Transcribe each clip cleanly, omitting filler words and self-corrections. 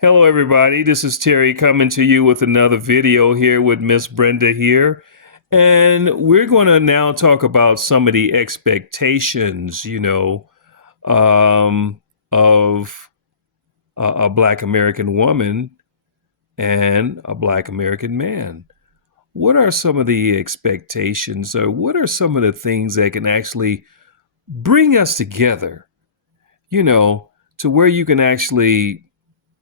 Hello, everybody. This is Terry coming to you with another video here with Miss Brenda here. And we're going to now talk about some of the expectations, um, of a Black American woman and a Black American man. What are some of the expectations, or what are some of the things that can actually bring us together, you know, to where you can actually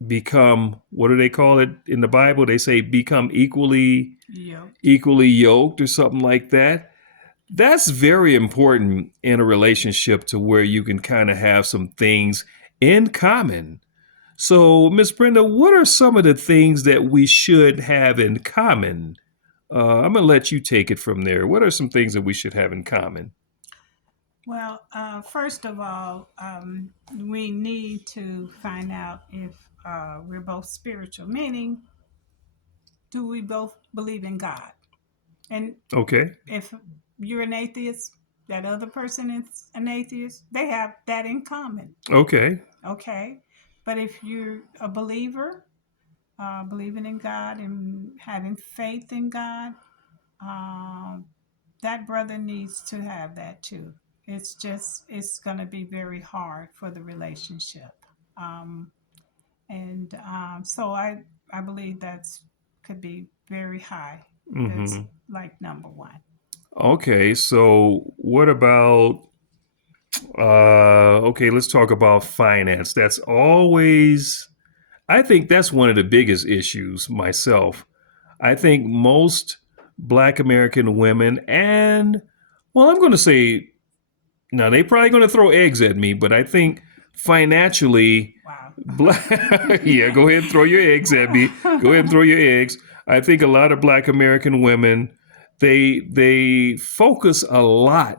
become, what do they call it in the Bible? They say become Yoked. equally yoked or something like that. That's very important in a relationship to where you can kind of have some things in common. So, Miss Brenda, what are some of the things that we should have in common? I'm going to let you take it from there. What are some things that we should have in common? Well, first of all, we need to find out if we're both spiritual, meaning, do we both believe in God? And Okay. if you're an atheist, that other person is an atheist, they have that in common. Okay. Okay. But if you're a believer, believing in God and having faith in God, um, that brother needs to have that too. It's going to be very hard for the relationship. Um, and so I believe that's could be very high. That's Mm-hmm. like number one. Okay. So, what about okay, let's talk about finance. That's always, I think that's one of the biggest issues myself. I think most Black American women, and, well, I'm going to say, now they probably going to throw eggs at me, but I think financially, Wow. black, yeah, go ahead and throw your eggs at me. Go ahead and throw your eggs. I think a lot of Black American women, they focus a lot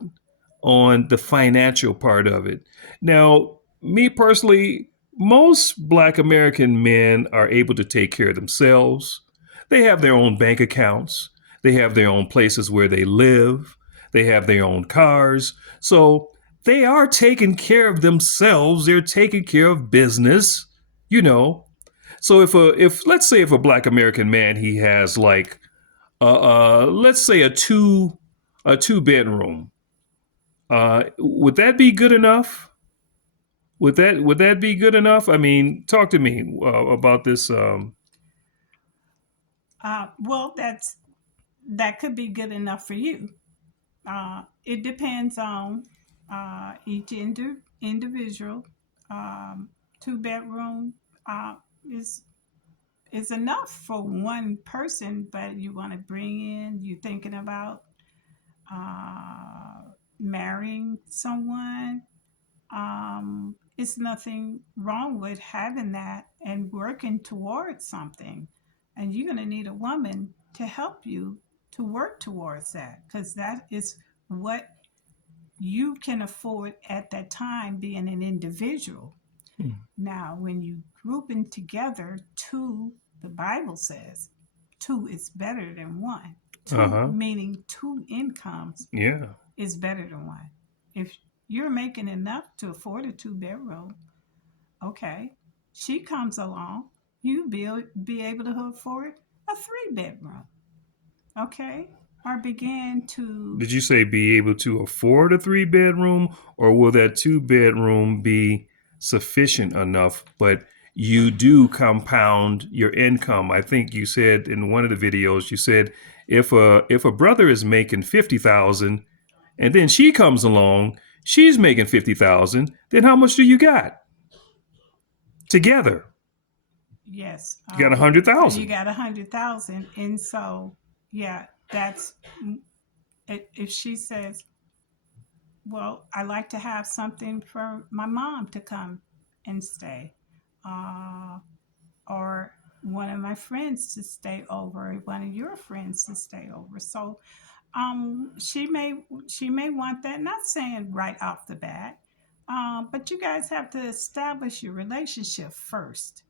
on the financial part of it. Now, me personally, most Black American men are able to take care of themselves. They have their own bank accounts, they have their own places where they live, they have their own cars. So they are taking care of themselves, they're taking care of business, you know. So if let's say if a Black American man, he has like let's say a two bedroom, would that be good enough? Would that be good enough? I mean, talk to me about this. Well, that could be good enough for you. It depends on each individual. Two bedroom uh, is is enough for one person, but you want to bring in, you're thinking about marrying someone. It's nothing wrong with having that and working towards something. And you're going to need a woman to help you to work towards that, because that is what you can afford at that time, being an individual. Now, when you grouping together two, the Bible says two is better than one. Uh Two huh. meaning two incomes Yeah. is better than one. If you're making enough to afford a two-bedroom, okay, she comes along, you be able to afford a three-bedroom, okay, or begin to. Did you say be able to afford a three bedroom, or will that two bedroom be sufficient enough? But you do compound your income. I think you said in one of the videos, you said if a brother is making 50,000, and then she comes along, she's making 50,000. Then how much do you got together? Yes, You got a so hundred you thousand. got 100,000, and so yeah, that's if she says, well, I like to have something for my mom to come and stay, uh, or one of my friends to stay over, one of your friends to stay over. So she may want that. Not saying right off the bat, but you guys have to establish your relationship first.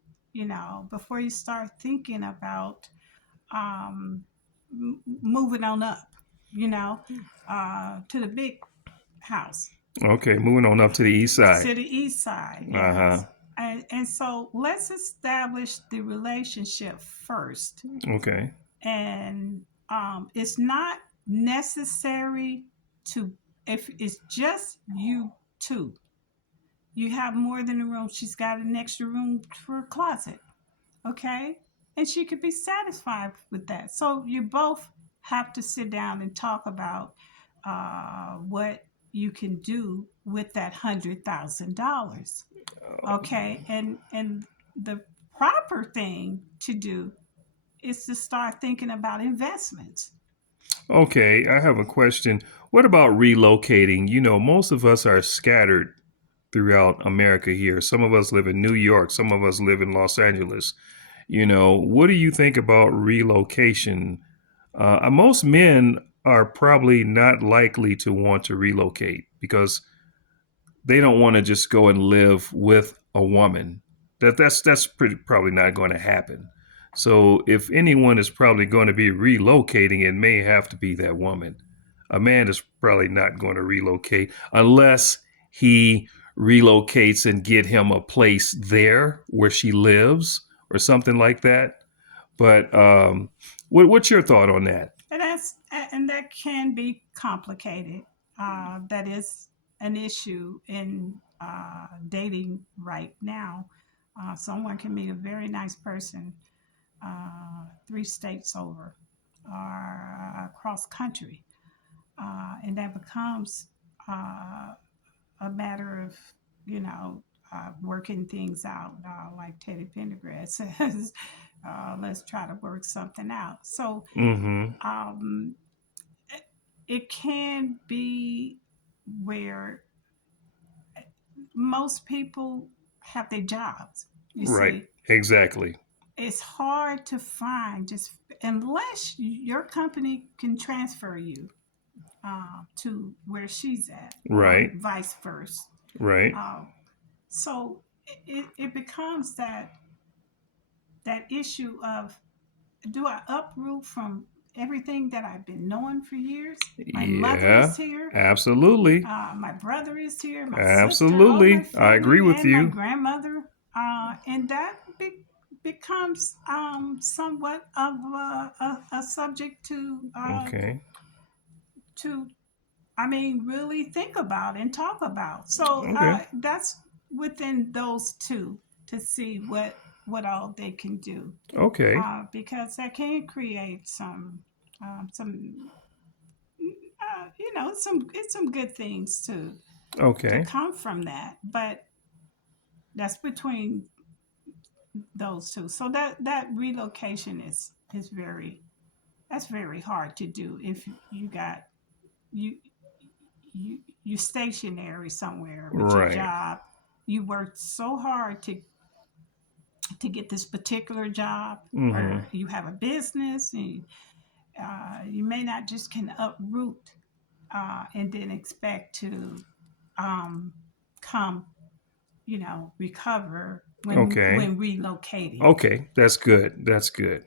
Before you start thinking about um, moving on up. You know, to the big house, Okay, moving on up to the east side. to the east side. Uh huh. Yes. And so let's establish the relationship first. Okay. And it's not necessary to, if it's just you two, you have more than a room. She's got an extra room for a closet, okay? And she could be satisfied with that. So you both have to sit down and talk about what you can do with that $100,000, okay? And the proper thing to do is to start thinking about investments. Okay, I have a question. What about relocating? Most of us are scattered throughout America here. Some of us live in New York, some of us live in Los Angeles. What do you think about relocation? Most men are probably not likely to want to relocate because they don't want to just go and live with a woman. That's probably not going to happen. So if anyone is probably going to be relocating, it may have to be that woman. A man is probably not going to relocate unless he relocates and get him a place there where she lives or something like that. But what's your thought on that? And that can be complicated. That is an issue in dating right now. Someone can meet a very nice person 3 states over or across country, and that becomes a matter of, you know, working things out, like Teddy Pendergrass says. Let's try to work something out. So Mm-hmm. um, it can be where most people have their jobs. You Right. see, Exactly. it's hard to find, just unless your company can transfer you to where she's at, or Right. vice versa. Right. Uh, so it becomes that issue of, do I uproot from everything that I've been knowing for years? My mother Yeah. is here. Absolutely. My brother is here, my sister, all my Absolutely. I agree family, with and my you. grandmother. And that becomes somewhat of a subject Okay. to, I mean, really think about and talk about. So Okay. that's within those two, to see what all they can do, Okay. because that can create some some good things to Okay. come from that. But that's between those two. So that relocation is very, that's very hard to do if you got you you stationary somewhere with your Right. job. You worked so hard to get this particular job, Mm-hmm. or you have a business, and you may not just can uproot and then expect to um, come, recover when Okay. relocating. Okay. That's good. That's good.